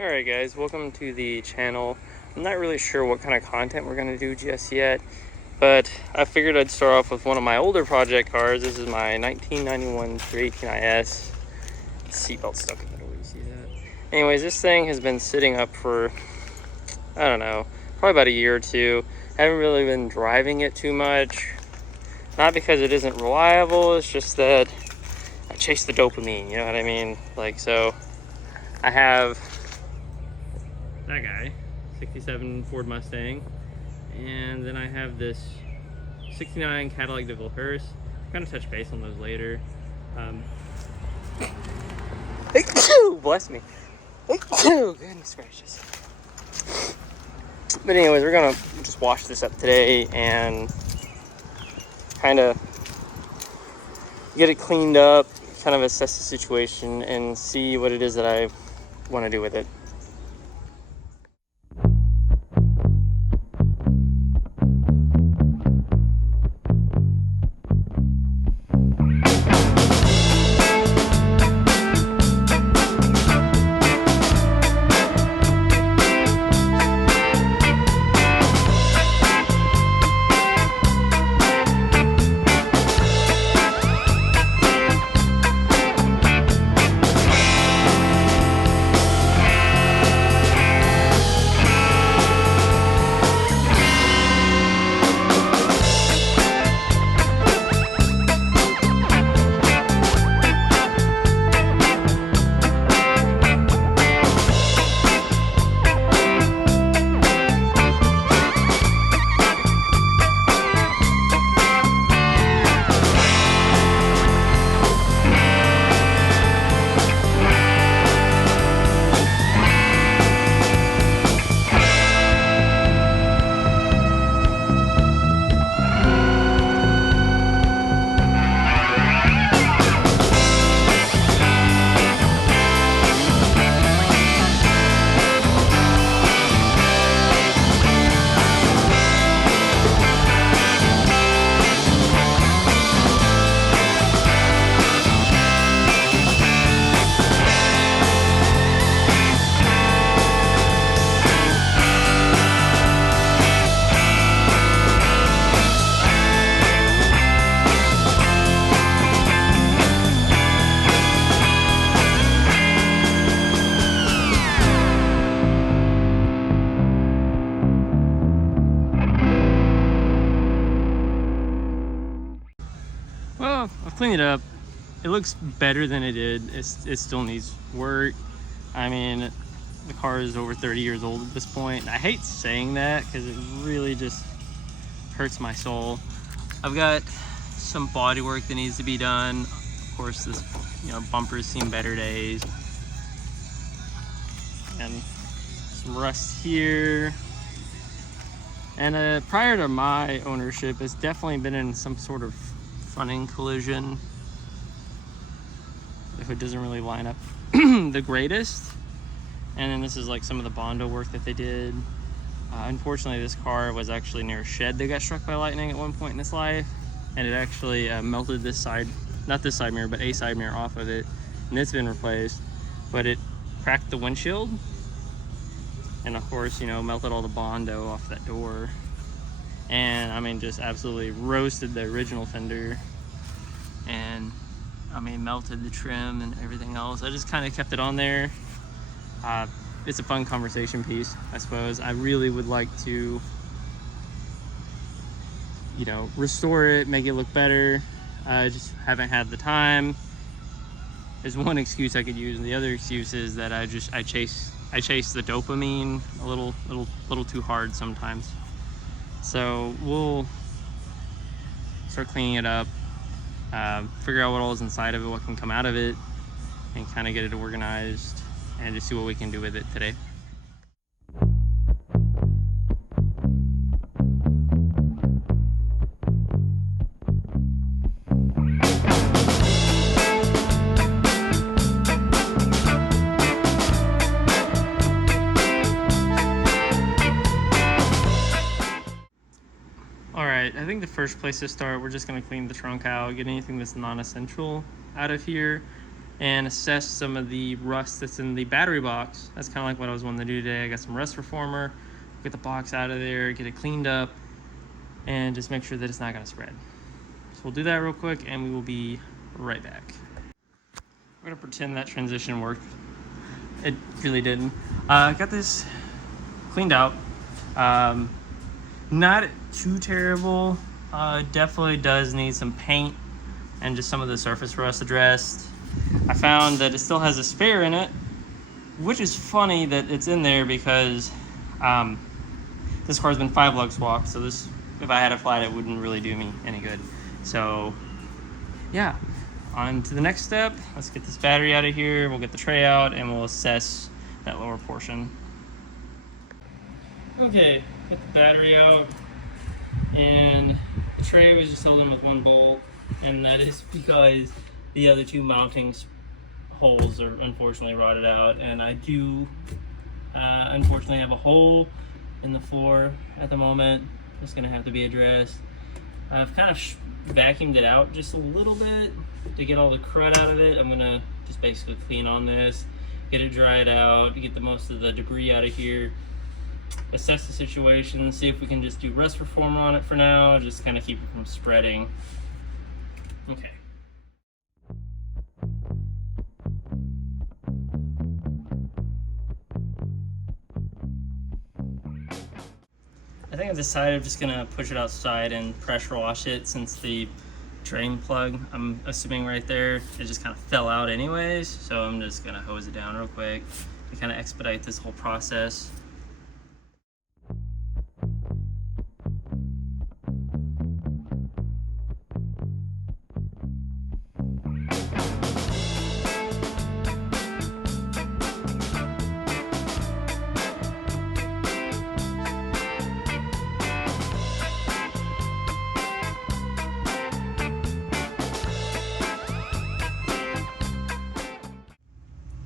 Alright guys, welcome to the channel. I'm not really sure what kind of content we're going to do just yet, but I figured I'd start off with one of my older project cars. This is my 1991 318IS. Seatbelt stuck in the middle, you see that? Anyways, this thing has been sitting up for, I don't know, probably about a year or two. I haven't really been driving it too much. Not because it isn't reliable, it's just that I chase the dopamine, you know what I mean? So I have that guy, 67 Ford Mustang, and then I have this 69 Cadillac DeVille Hearse. I'm gonna touch base on those later. Bless me. Goodness gracious. But anyways, we're gonna just wash this up today and kind of get it cleaned up, kind of assess the situation and see what it is that I want to do with it. Well, I've cleaned it up. It looks better than it did. It still needs work. I mean, the car is over 30 years old at this point. And I hate saying that because it really just hurts my soul. I've got some body work that needs to be done. Of course, this, bumper's seen better days. And some rust here. And prior to my ownership, it's definitely been in some sort of fronting collision, if it doesn't really line up the greatest. And then this is like some of the Bondo work that they did. Unfortunately, this car was actually near a shed that got struck by lightning at one point in its life, and it actually melted this side, not this side mirror, but a side mirror off of it, and it's been replaced. But it cracked the windshield, and of course, melted all the Bondo off that door. And I mean, just absolutely roasted the original fender, and I mean, melted the trim and everything else. I just kind of kept it on there. It's a fun conversation piece, I suppose. I really would like to, restore it, make it look better. I just haven't had the time. There's one excuse I could use, and the other excuse is that I chase the dopamine a little too hard sometimes. So we'll start cleaning it up, figure out what all is inside of it, what can come out of it, and kind of get it organized and just see what we can do with it today. I think the first place to start, we're just going to clean the trunk out, get anything that's non-essential out of here. and assess some of the rust that's in the battery box. That's kind of like what I was wanting to do today. I got some rust reformer, get the box out of there, get it cleaned up, and just make sure that it's not going to spread. So we'll do that real quick and we will be right back. We're going to pretend that transition worked. It really didn't. Got this cleaned out. Not too terrible. Definitely does need some paint and just some of the surface rust addressed. I found that it still has a spare in it, which is funny that it's in there because this car's been 5 lug swapped, so this, if I had a flat, it wouldn't really do me any good. So yeah, on to the next step. Let's get this battery out of here, we'll get the tray out, and we'll assess that lower portion. Okay, get the battery out, and the tray was just held in with 1 bolt, and that is because the other 2 mounting holes are unfortunately rotted out, and I do unfortunately have a hole in the floor at the moment. It's gonna have to be addressed. I've kind of vacuumed it out just a little bit to get all the crud out of it. I'm gonna just basically clean on this, get it dried out, get the most of the debris out of here, assess the situation, see if we can just do rust reformer on it for now, just kind of keep it from spreading. Okay. I think I've decided I'm just gonna push it outside and pressure wash it, since the drain plug, I'm assuming right there, it just kind of fell out anyways. So I'm just gonna hose it down real quick to kind of expedite this whole process.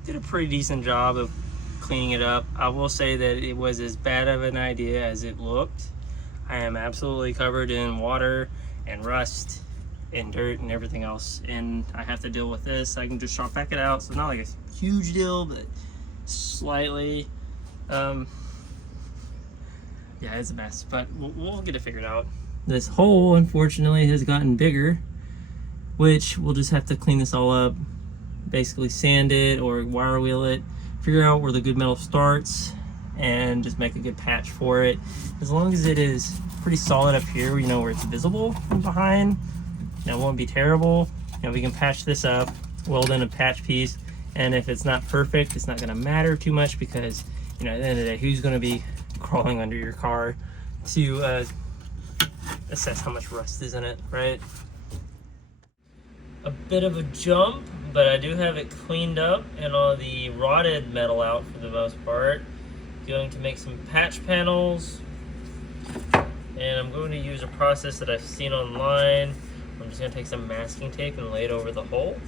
Did a pretty decent job of cleaning it up. I will say that it was as bad of an idea as it looked. I am absolutely covered in water and rust and dirt and everything else, and I have to deal with this. I can just shop back it out, so not like a huge deal, but slightly. Yeah, it's a mess, but we'll get it figured out. This hole, unfortunately, has gotten bigger, which we'll just have to clean this all up, basically sand it or wire wheel it, figure out where the good metal starts, and just make a good patch for it. As long as it is pretty solid up here, you know, where it's visible from behind, it won't be terrible. You know, we can patch this up, weld in a patch piece, and if it's not perfect, it's not going to matter too much, because, you know, at the end of the day, who's going to be crawling under your car to assess how much rust is in it, right? A bit of a jump, but I do have it cleaned up and all the rotted metal out for the most part. Going to make some patch panels, and I'm going to use a process that I've seen online. I'm just going to take some masking tape and lay it over the hole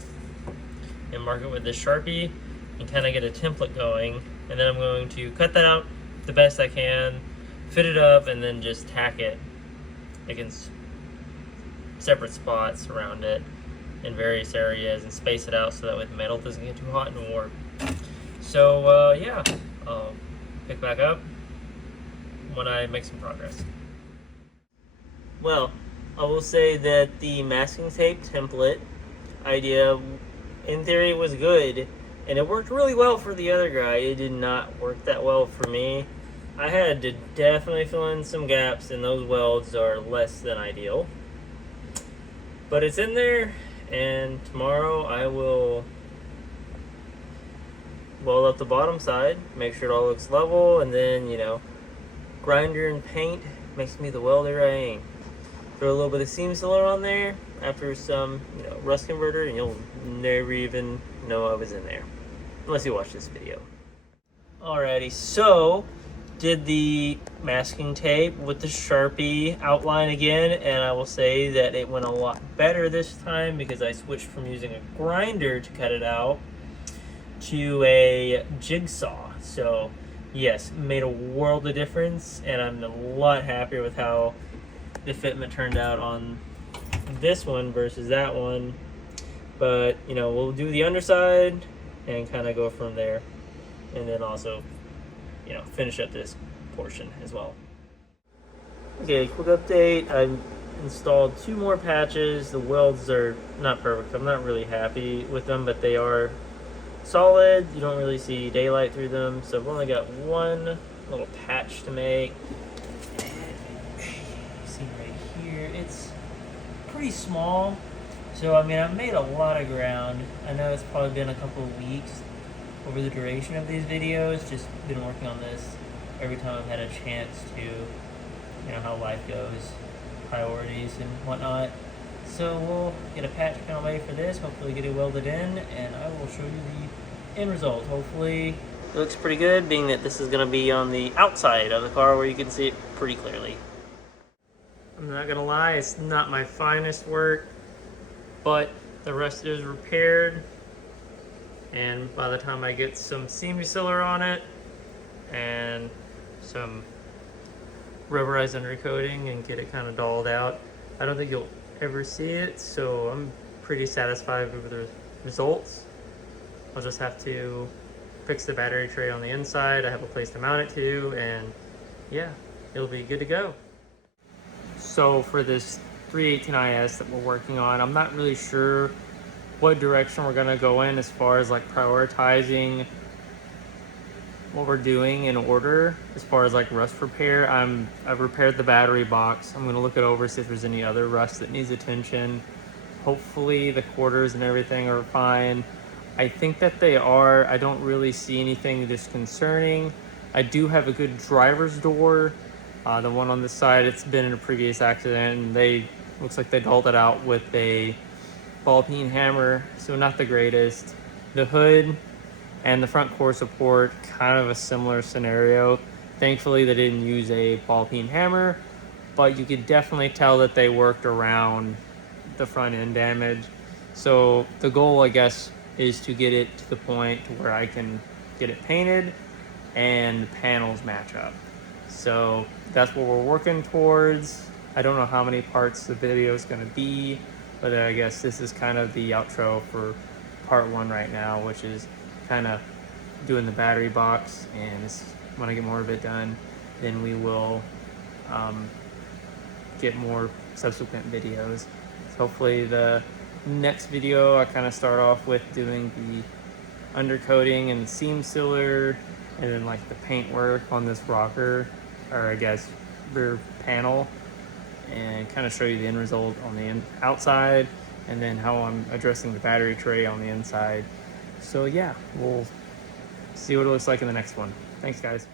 and mark it with this Sharpie and kind of get a template going, and then I'm going to cut that out the best I can, fit it up, and then just tack it against separate spots around it in various areas and space it out so that way the metal doesn't get too hot and warm. So yeah, I'll pick back up when I make some progress. Well, I will say that the masking tape template idea in theory was good, and it worked really well for the other guy. It did not work that well for me. I had to definitely fill in some gaps, and those welds are less than ideal. But it's in there, and tomorrow I will weld up the bottom side, make sure it all looks level, and then, you know, grinder and paint makes me the welder I am. Throw a little bit of seam sealer on there after some, you know, rust converter, and you'll never even know I was in there, unless you watch this video. Alrighty, so did the masking tape with the Sharpie outline again, and I will say that it went a lot better this time because I switched from using a grinder to cut it out to a jigsaw. So yes, made a world of difference, and I'm a lot happier with how the fitment turned out on this one versus that one. But, you know, we'll do the underside and kind of go from there. And then also, you know, finish up this portion as well. Okay, quick update. I installed 2 more patches. The welds are not perfect. I'm not really happy with them, but they are solid. You don't really see daylight through them. So I've only got 1 little patch to make. And you see right here, it's pretty small. So I mean, I've made a lot of ground. I know it's probably been a couple of weeks over the duration of these videos. Just been working on this every time I've had a chance to, you know how life goes, priorities and whatnot. So we'll get a patch panel made for this, hopefully get it welded in, and I will show you the end result. Hopefully it looks pretty good, being that this is going to be on the outside of the car where you can see it pretty clearly. I'm not going to lie, it's not my finest work, but the rest is repaired, and by the time I get some seam sealer on it and some rubberized undercoating and get it kind of dolled out, I don't think you'll ever see it, so I'm pretty satisfied with the results. I'll just have to fix the battery tray on the inside. I have a place to mount it to, and yeah, it'll be good to go. So for this 318IS that we're working on, I'm not really sure what direction we're gonna go in as far as like prioritizing what we're doing in order as far as like rust repair. I've repaired the battery box. I'm gonna look it over, see if there's any other rust that needs attention. Hopefully the quarters and everything are fine. I think that they are. I don't really see anything disconcerting. I do have a good driver's door. The one on this side, it's been in a previous accident, and they looks like they dulled it out with a ball peen hammer, so not the greatest. The hood and the front core support, kind of a similar scenario. Thankfully they didn't use a ball peen hammer, but you could definitely tell that they worked around the front end damage. So the goal, I guess, is to get it to the point where I can get it painted and the panels match up. So that's what we're working towards. I don't know how many parts the video is going to be, but I guess this is kind of the outro for part 1 right now, which is kind of doing the battery box, and when I get more of it done, then we will get more subsequent videos. So hopefully the next video I kind of start off with doing the undercoating and the seam sealer, and then like the paint work on this rocker, or I guess rear panel, and kind of show you the end result on the outside, and then how I'm addressing the battery tray on the inside. So yeah, we'll see what it looks like in the next one. Thanks, guys.